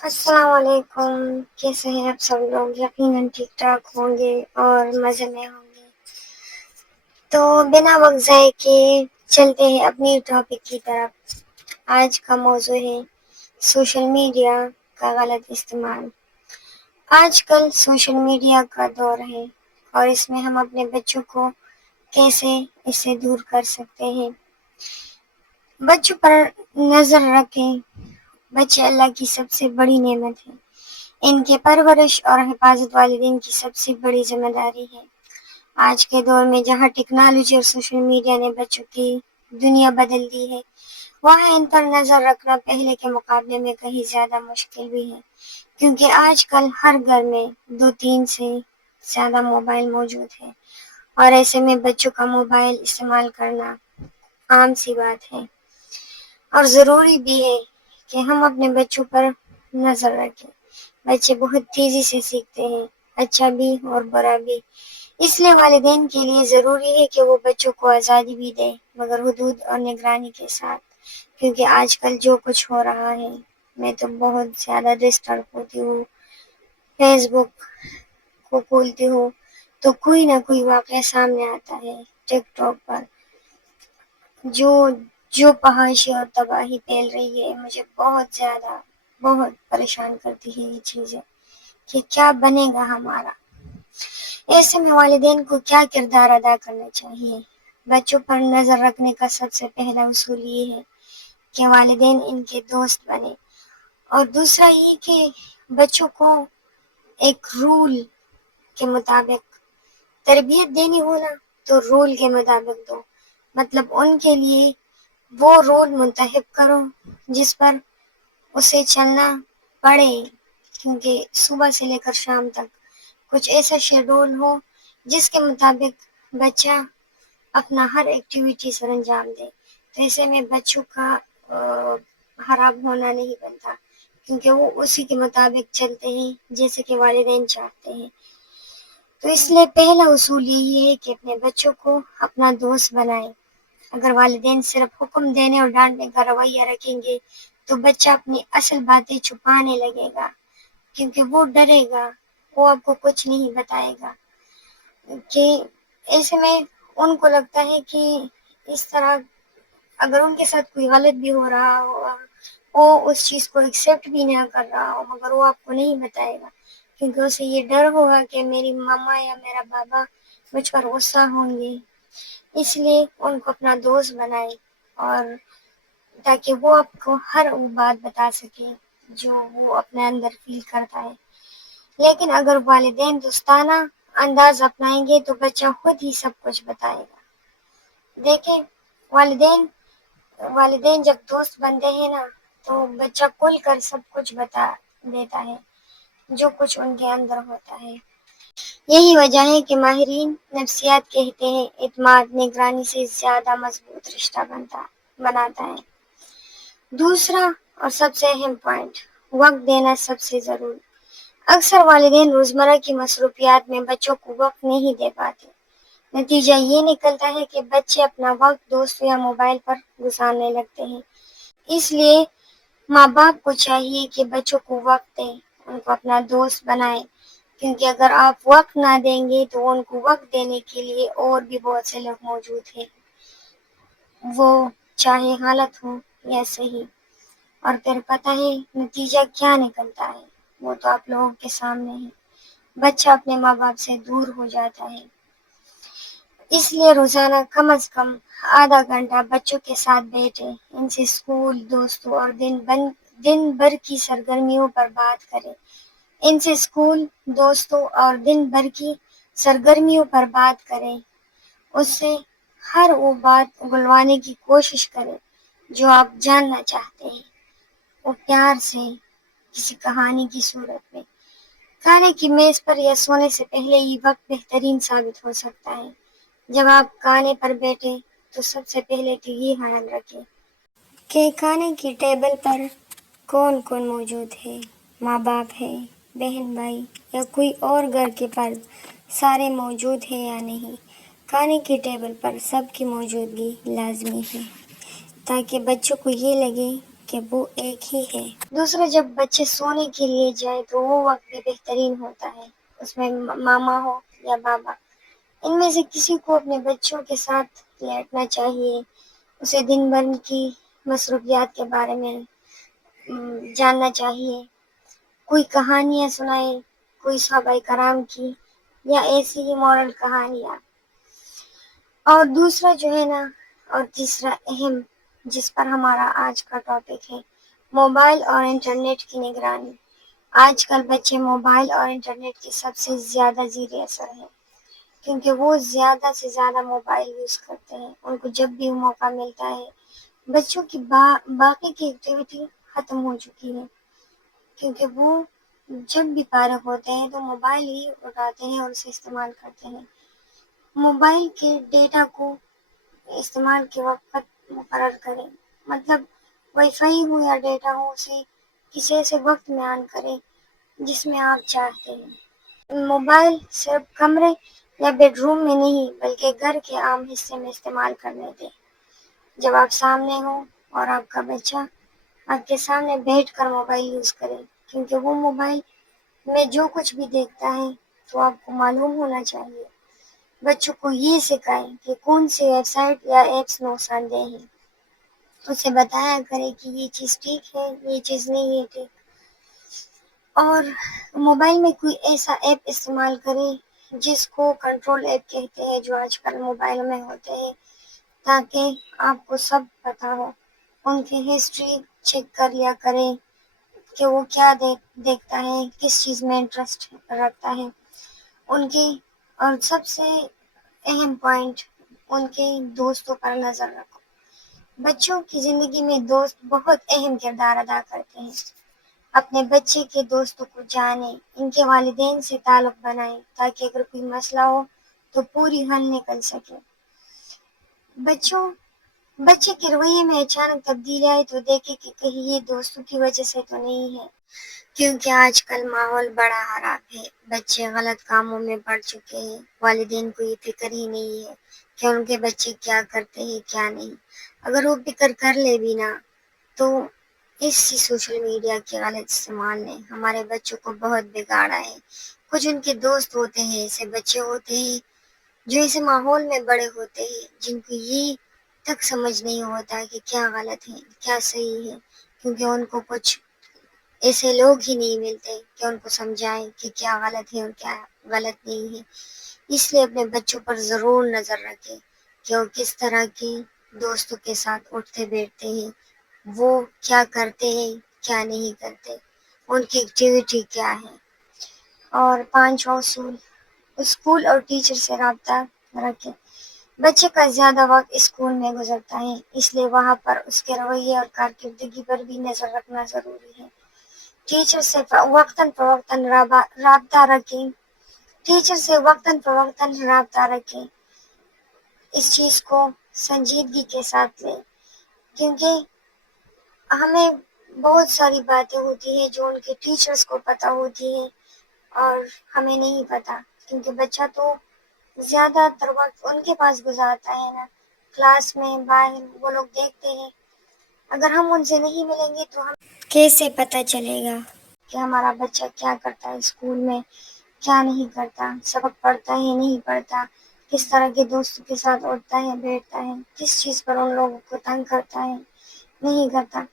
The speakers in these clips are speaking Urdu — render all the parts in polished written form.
السلام علیکم، کیسے ہیں آپ سب لوگ؟ یقیناً ٹھیک ٹھاک ہوں گے اور مزے میں ہوں گے۔ تو بنا وقت ضائع کے چلتے ہیں اپنی ٹاپک کی طرف۔ آج کا موضوع ہے سوشل میڈیا کا غلط استعمال۔ آج کل سوشل میڈیا کا دور ہے اور اس میں ہم اپنے بچوں کو کیسے اس سے دور کر سکتے ہیں۔ بچوں پر نظر رکھیں۔ بچے اللہ کی سب سے بڑی نعمت ہے۔ ان کے پرورش اور حفاظت والدین کی سب سے بڑی ذمہ داری ہے۔ آج کے دور میں جہاں ٹیکنالوجی اور سوشل میڈیا نے بچوں کی دنیا بدل دی ہے، وہاں ان پر نظر رکھنا پہلے کے مقابلے میں کہیں زیادہ مشکل بھی ہے، کیونکہ آج کل ہر گھر میں 2-3 سے زیادہ موبائل موجود ہے، اور ایسے میں بچوں کا موبائل استعمال کرنا عام سی بات ہے، اور ضروری بھی ہے کہ ہم اپنے بچوں پر نظر رکھیں۔ بچے بہت تیزی سے سیکھتے ہیں، اچھا بھی اور برا بھی۔ اس لیے والدین کے لیے ضروری ہے کہ وہ بچوں کو آزادی بھی دے، مگر حدود اور نگرانی کے ساتھ، کیونکہ آج کل جو کچھ ہو رہا ہے، میں تو بہت زیادہ ڈسٹرب ہوتی ہوں۔ فیس بک کو کھولتی ہوں تو کوئی نہ کوئی واقعہ سامنے آتا ہے۔ ٹک ٹاک پر جو فحاشی اور تباہی پھیل رہی ہے، مجھے بہت پریشان کرتی ہے یہ چیزیں کہ کیا بنے گا ہمارا۔ ایسے میں والدین کو کیا کردار ادا کرنا چاہیے؟ بچوں پر نظر رکھنے کا سب سے پہلا اصول یہ ہے کہ والدین ان کے دوست بنے، اور دوسرا یہ کہ بچوں کو ایک رول کے مطابق تربیت دینی ہو نا، تو رول کے مطابق دو، مطلب ان کے لیے وہ رول منتخب کرو جس پر اسے چلنا پڑے، کیونکہ صبح سے لے کر شام تک کچھ ایسا شیڈول ہو جس کے مطابق بچہ اپنا ہر ایکٹیویٹی سر انجام دے۔ تو ایسے میں بچوں کا خراب ہونا نہیں بنتا، کیونکہ وہ اسی کے مطابق چلتے ہیں جیسے کہ والدین چاہتے ہیں۔ تو اس لیے پہلا اصول یہی ہے کہ اپنے بچوں کو اپنا دوست بنائیں۔ اگر والدین صرف حکم دینے اور ڈانٹنے کا رویہ رکھیں گے تو بچہ اپنی اصل باتیں چھپانے لگے گا، کیونکہ وہ ڈرے گا، وہ آپ کو کچھ نہیں بتائے گا۔ کہ ایسے میں ان کو لگتا ہے کہ اس طرح اگر ان کے ساتھ کوئی غلط بھی ہو رہا ہو، وہ اس چیز کو ایکسیپٹ بھی نہ کر رہا ہو، مگر وہ آپ کو نہیں بتائے گا، کیونکہ اسے یہ ڈر ہوگا کہ میری ماما یا میرا بابا مجھ پر غصہ ہوں گے۔ اس لیے ان کو اپنا دوست بنائے، اور تاکہ وہ آپ کو ہر وہ بات بتا سکے جو وہ اپنے اندر فیل کرتا ہے۔ لیکن اگر والدین دوستانہ انداز اپنائیں گے تو بچہ خود ہی سب کچھ بتائے گا۔ دیکھیں، والدین جب دوست بنتے ہیں نا تو بچہ کھل کر سب کچھ بتا دیتا ہے جو کچھ ان کے اندر ہوتا ہے۔ یہی وجہ ہے کہ ماہرین نفسیات کہتے ہیں اعتماد نگرانی سے زیادہ مضبوط رشتہ بناتا ہے۔ دوسرا اور سب سے اہم پوائنٹ، وقت دینا سب سے ضروری۔ اکثر والدین روزمرہ کی مصروفیات میں بچوں کو وقت نہیں دے پاتے۔ نتیجہ یہ نکلتا ہے کہ بچے اپنا وقت دوست یا موبائل پر گزارنے لگتے ہیں۔ اس لیے ماں باپ کو چاہیے کہ بچوں کو وقت دیں، ان کو اپنا دوست بنائیں، کیونکہ اگر آپ وقت نہ دیں گے تو ان کو وقت دینے کے لیے اور بھی بہت سے لوگ موجود ہیں، وہ چاہے غلط ہو یا صحیح۔ اور پھر پتہ ہے نتیجہ کیا نکلتا ہے، وہ تو آپ لوگوں کے سامنے ہے۔ بچہ اپنے ماں باپ سے دور ہو جاتا ہے۔ اس لیے روزانہ کم از کم آدھا گھنٹہ بچوں کے ساتھ بیٹھیں، ان سے اسکول، دوستوں اور دن بھر کی سرگرمیوں پر بات کریں۔ ان سے اسکول، دوستوں اور دن بھر کی سرگرمیوں پر بات کریں۔ اس سے ہر وہ بات اگلوانے کی کوشش کریں جو آپ جاننا چاہتے ہیں، وہ پیار سے، کسی کہانی کی صورت میں۔ کھانے کی میز پر یا سونے سے پہلے یہ وقت بہترین ثابت ہو سکتا ہے۔ جب آپ کھانے پر بیٹھیں تو سب سے پہلے تو یہ خیال رکھیں کہ کھانے کی ٹیبل پر کون کون موجود ہے، ماں باپ ہے، بہن بھائی یا کوئی اور گھر کے فرد سارے موجود ہیں یا نہیں۔ کھانے کی ٹیبل پر سب کی موجودگی لازمی ہے، تاکہ بچوں کو یہ لگے کہ وہ ایک ہی ہے۔ دوسرا، جب بچے سونے کے لیے جائیں تو وہ وقت بھی بہترین ہوتا ہے، اس میں ماما ہو یا بابا، ان میں سے کسی کو اپنے بچوں کے ساتھ لیٹنا چاہیے، اسے دن بھر کی مصروفیات کے بارے میں جاننا چاہیے، کوئی کہانیاں سنائے، کوئی صحابہ کرام کی یا ایسی ہی مورل کہانیاں۔ اور دوسرا جو ہے نا، اور تیسرا اہم جس پر ہمارا آج کا ٹاپک ہے، موبائل اور انٹرنیٹ کی نگرانی۔ آج کل بچے موبائل اور انٹرنیٹ کی سب سے زیادہ زیر اثر ہیں، کیونکہ وہ زیادہ سے زیادہ موبائل یوز کرتے ہیں۔ ان کو جب بھی موقع ملتا ہے، بچوں کی باقی کی ایکٹیویٹی ختم ہو چکی ہے، کیونکہ وہ جب بھی فارغ ہوتے ہیں تو موبائل ہی اٹھاتے ہیں اور اسے استعمال کرتے ہیں۔ موبائل کے ڈیٹا کو استعمال کے وقت مقرر کریں، مطلب وائی فائی ہو یا ڈیٹا ہو، اسے کسی ایسے وقت میں آن کریں جس میں آپ چاہتے ہیں۔ موبائل صرف کمرے یا بیڈ روم میں نہیں بلکہ گھر کے عام حصے میں استعمال کرنے دیں۔ جب آپ سامنے ہوں اور آپ کا بچہ آپ کے سامنے بیٹھ کر موبائل یوز کرے، کیونکہ وہ موبائل میں جو کچھ بھی دیکھتا ہے تو آپ کو معلوم ہونا چاہیے۔ بچوں کو یہ سکھائیں کہ کون سی ویب سائٹ یا ایپس نقصان دہ ہیں، اسے بتایا کرے کہ یہ چیز ٹھیک ہے، یہ چیز نہیں ہے ٹھیک۔ اور موبائل میں کوئی ایسا ایپ استعمال کرے جس کو کنٹرول ایپ کہتے ہیں، جو آج کل موبائل میں ہوتے ہیں، تاکہ آپ کو سب پتہ ہو۔ ان کی ہسٹری چیک کر لیا کریں کہ وہ کیا دیکھتا ہے، کس چیز میں انٹرسٹ رکھتا ہے ان کی۔ اور سب سے اہم پوائنٹ، ان کے دوستوں پر نظر رکھو۔ بچوں کی زندگی میں دوست بہت اہم کردار ادا کرتے ہیں۔ اپنے بچے کے دوستوں کو جانیں، ان کے والدین سے تعلق بنائیں تاکہ اگر کوئی مسئلہ ہو تو پوری حل نکل سکے۔ بچے کے رویے میں اچانک تبدیلی آئے تو دیکھیں کہ کہیں یہ دوستوں کی وجہ سے تو نہیں ہے، کیونکہ آج کل ماحول بڑا خراب ہے، بچے غلط کاموں میں پڑ چکے ہیں۔ والدین کو یہ فکر ہی نہیں ہے کہ ان کے بچے کیا کرتے ہیں کیا نہیں۔ اگر وہ فکر کر لے بھی نا تو اسی سوشل میڈیا کے غلط استعمال نے ہمارے بچوں کو بہت بگاڑا ہے۔ کچھ ان کے دوست ہوتے ہیں، ایسے بچے ہوتے ہیں جو ایسے ماحول میں بڑے ہوتے ہیں، جن کو یہ تک سمجھ نہیں ہوتا کہ کیا غلط ہے کیا صحیح ہے، کیونکہ ان کو کچھ ایسے لوگ ہی نہیں ملتے کہ ان کو سمجھائیں کہ کیا غلط ہے اور کیا غلط نہیں ہے۔ اس لیے اپنے بچوں پر ضرور نظر رکھیں کہ وہ کس طرح کے دوستوں کے ساتھ اٹھتے بیٹھتے ہیں، وہ کیا کرتے ہیں کیا نہیں کرتے، ان کی ایکٹیویٹی کیا ہے۔ اور 5 اصول، اسکول اور ٹیچر سے رابطہ رکھیں۔ بچے کا زیادہ وقت اسکول میں گزرتا ہے، اس لیے وہاں پر اس کے رویے اور کارکردگی پر بھی نظر رکھنا ضروری ہے۔ ٹیچر سے وقتاً فوقتاً رابطہ رکھیں۔ اس چیز کو سنجیدگی کے ساتھ لیں، کیونکہ ہمیں بہت ساری باتیں ہوتی ہیں جو ان کے ٹیچرز کو پتہ ہوتی ہیں اور ہمیں نہیں پتہ، کیونکہ بچہ تو زیادہ تر وقت ان کے پاس گزارتا ہے نا، کلاس میں باہر وہ لوگ دیکھتے ہیں۔ اگر ہم ان سے نہیں ملیں گے تو ہم کیسے پتہ چلے گا کہ ہمارا بچہ کیا کرتا ہے اسکول میں، کیا نہیں کرتا، سبق پڑھتا ہے نہیں پڑھتا، کس طرح کے دوستوں کے ساتھ اٹھتا ہے بیٹھتا ہے، کس چیز پر ان لوگوں کو تنگ کرتا ہے نہیں کرتا۔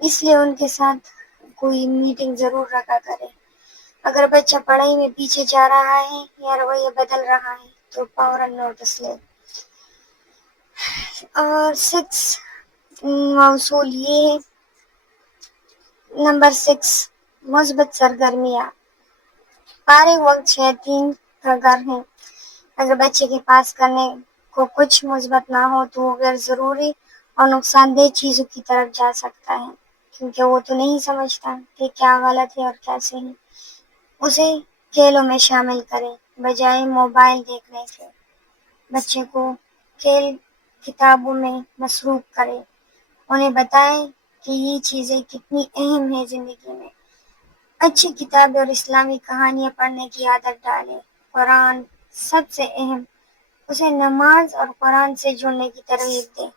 اس لیے ان کے ساتھ کوئی میٹنگ ضرور رکھا کرے۔ اگر بچہ پڑھائی میں پیچھے جا رہا ہے یا رویہ بدل رہا ہے تو فوراً نوٹس لے۔ اور 6 اصول یہ ہے۔ نمبر 6، مثبت سرگرمیاں۔ فارغ وقت شیاطین کا گھر ہے۔ اگر بچے کے پاس کرنے کو کچھ مثبت نہ ہو تو وہ غیر ضروری اور نقصان دہ چیزوں کی طرف جا سکتا ہے، کیونکہ وہ تو نہیں سمجھتا کہ کیا غلط ہے اور کیا صحیح۔ اسے کھیلوں میں شامل کریں بجائے موبائل دیکھنے کے۔ بچے کو کھیل کتابوں میں مصروف کریں، انہیں بتائیں کہ یہ چیزیں کتنی اہم ہیں زندگی میں۔ اچھی کتابیں اور اسلامی کہانیاں پڑھنے کی عادت ڈالیں۔ قرآن سب سے اہم، اسے نماز اور قرآن سے جڑنے کی ترغیب دیں،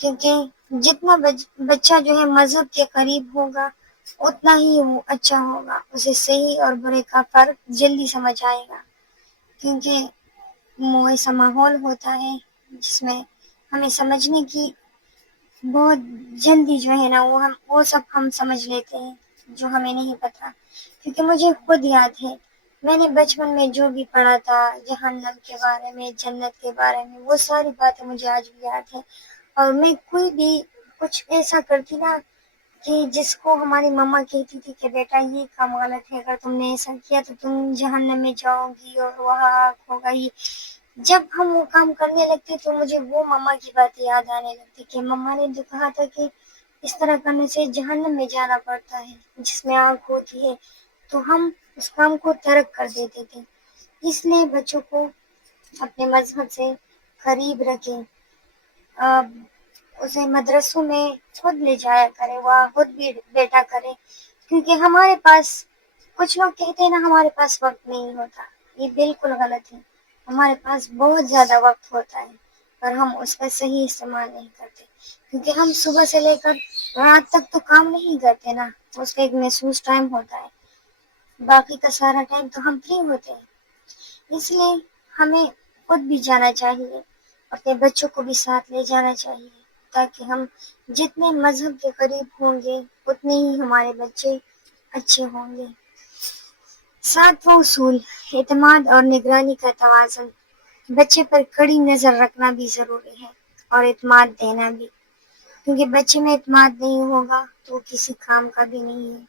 کیونکہ جتنا بچہ جو ہے مذہب کے قریب ہوگا اتنا ہی وہ اچھا ہوگا، اسے صحیح اور برے کا فرق جلدی سمجھ آئے گا، کیونکہ وہ ایسا ماحول ہوتا ہے جس میں ہمیں سمجھنے کی بہت جلدی جو ہے نا وہ سب ہم سمجھ لیتے ہیں جو ہمیں نہیں پتا، کیونکہ مجھے خود یاد ہے میں نے بچپن میں جو بھی پڑھا تھا جہنم کے بارے میں، جنت کے بارے میں، وہ ساری باتیں مجھے آج بھی یاد ہے۔ اور میں کوئی بھی کچھ ایسا کرتی نا کہ جس کو ہماری مما کہتی تھی کہ بیٹا یہ کام غلط ہے، اگر تم نے ایسا کیا تو تم جہنم میں جاؤ گی اور وہاں آگ ہوگا، یہ جب ہم وہ کام کرنے لگتے تو مجھے وہ مما کی باتیں یاد آنے لگتی کہ مما نے جو کہا تھا کہ اس طرح کرنے سے جہنم میں جانا پڑتا ہے جس میں آگ ہوتی ہے، تو ہم اس کام کو ترک کر دیتے تھے۔ اس لیے بچوں کو اپنے مذہب سے قریب رکھیں، اسے مدرسوں میں خود لے جایا کرے، وہاں خود بھی بیٹا کرے، کیونکہ ہمارے پاس کچھ لوگ کہتے ہیں نا ہمارے پاس وقت نہیں ہوتا، یہ بالکل غلط ہے، ہمارے پاس بہت زیادہ وقت ہوتا ہے اور ہم اس کا صحیح استعمال نہیں کرتے، کیونکہ ہم صبح سے لے کر رات تک تو کام نہیں کرتے نا، اس کا ایک محسوس ٹائم ہوتا ہے، باقی کا سارا ٹائم تو ہم فری ہوتے ہیں۔ اس لیے ہمیں خود بھی جانا چاہیے، اپنے بچوں کو بھی ساتھ لے جانا چاہیے، تاکہ ہم جتنے مذہب کے قریب ہوں گے اتنے ہی ہمارے بچے اچھے ہوں گے۔ ساتواں اصول، اعتماد اور نگرانی کا توازن۔ بچے پر کڑی نظر رکھنا بھی ضروری ہے اور اعتماد دینا بھی، کیونکہ بچے میں اعتماد نہیں ہوگا تو وہ کسی کام کا بھی نہیں ہے۔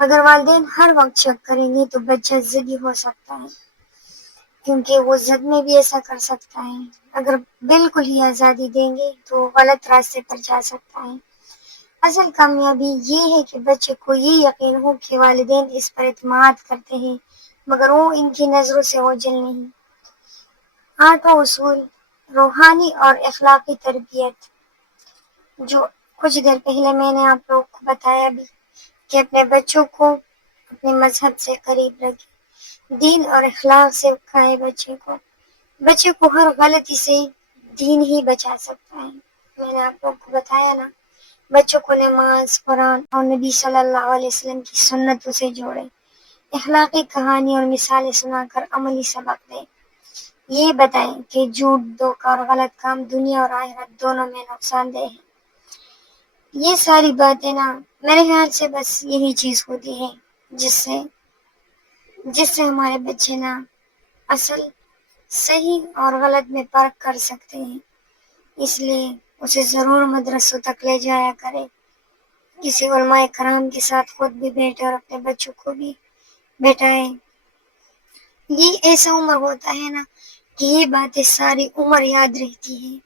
اگر والدین ہر وقت شک کریں گے تو بچہ ضدی ہو سکتا ہے، کیونکہ وہ ضد میں بھی ایسا کر سکتا ہے۔ اگر بالکل ہی آزادی دیں گے تو وہ غلط راستے پر جا سکتا ہے۔ اصل کامیابی یہ ہے کہ بچے کو یہ یقین ہو کہ والدین اس پر اعتماد کرتے ہیں مگر وہ ان کی نظروں سے اوجھل نہیں۔ آٹھواں اصول، روحانی اور اخلاقی تربیت۔ جو کچھ دیر پہلے میں نے آپ لوگوں کو بتایا بھی کہ اپنے بچوں کو اپنے مذہب سے قریب رکھیں، دین اور اخلاق سے سکھائے بچے کو ہر غلطی سے دین ہی بچا سکتا ہے۔ میں نے آپ لوگوں کو بتایا نا، بچوں کو نماز، قرآن اور نبی صلی اللہ علیہ وسلم کی سنتوں سے جوڑے، اخلاقی کہانی اور مثالیں سنا کر عملی سبق دیں، یہ بتائیں کہ جھوٹ، دھوکہ اور غلط کام دنیا اور آخرت دونوں میں نقصان دہ ہے۔ یہ ساری باتیں نا میرے خیال سے بس یہی چیز ہوتی ہے جس سے ہمارے بچے نا اصل صحیح اور غلط میں فرق کر سکتے ہیں۔ اس لیے اسے ضرور مدرسوں تک لے جایا کرے، کسی علماء کرام کے ساتھ خود بھی بیٹھے اور اپنے بچوں کو بھی بیٹھائے۔ یہ ایسا عمر ہوتا ہے نا کہ یہ باتیں ساری عمر یاد رہتی ہے۔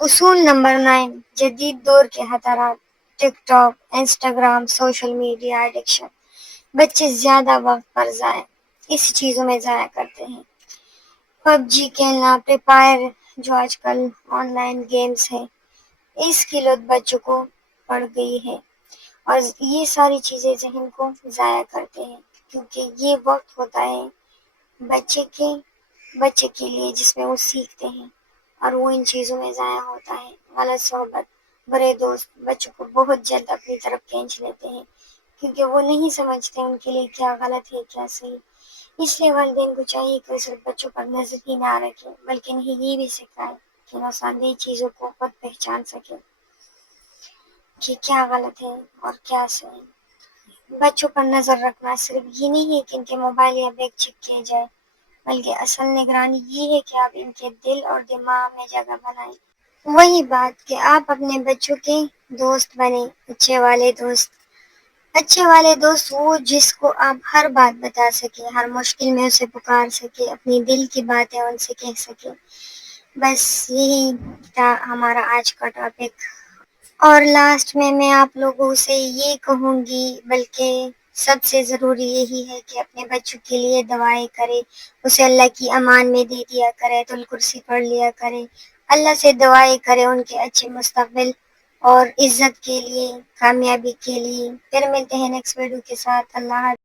اصول نمبر 9، جدید دور کے خطرات۔ TikTok, Instagram, social media addiction. بچے زیادہ وقت پر اس چیزوں میں ضائع کرتے ہیں۔ پب جی کھیلنا، فری فائر جو آج کل آن لائن گیمز ہیں، اس کی لت بچوں کو پڑ گئی ہے اور یہ ساری چیزیں ذہن کو ضائع کرتے ہیں، کیونکہ یہ وقت ہوتا ہے بچے کے لیے جس میں وہ سیکھتے ہیں اور وہ ان چیزوں میں ضائع ہوتا ہے۔ غلط صحبت، برے دوست بچوں کو بہت جلد اپنی طرف کھینچ لیتے ہیں، کیونکہ وہ نہیں سمجھتے ان کے لیے کیا غلط ہے کیا صحیح۔ اس لیے والدین کو چاہیے کہ صرف بچوں پر نظر ہی نہ رکھے بلکہ انہیں یہ بھی سکھائے کہ نقصان دہ چیزوں کو خود پہچان سکے کہ کیا غلط ہے اور کیا صحیح۔ بچوں پر نظر رکھنا صرف یہ نہیں ہے کہ ان کے موبائل یا بیگ چیک کیے جائے، بلکہ اصل نگرانی یہ ہے کہ آپ ان کے دل اور دماغ میں جگہ بنائیں۔ وہی بات کہ آپ اپنے بچوں کے دوست بنیں، اچھے والے دوست وہ جس کو آپ ہر بات بتا سکیں، ہر مشکل میں اسے پکار سکیں، اپنی دل کی باتیں ان سے کہہ سکیں۔ بس یہی تھا ہمارا آج کا ٹاپک، اور لاسٹ میں آپ لوگوں سے یہ کہوں گی، بلکہ سب سے ضروری یہی ہے کہ اپنے بچوں کے لیے دعائیں کرے، اسے اللہ کی امان میں دے دیا کرے، آیت الکرسی پڑھ لیا کرے، اللہ سے دعائیں کرے ان کے اچھے مستقبل اور عزت کے لیے، کامیابی کے لیے۔ پھر ملتے ہیں نیکسٹ ویڈیو کے ساتھ۔ اللہ حافظ۔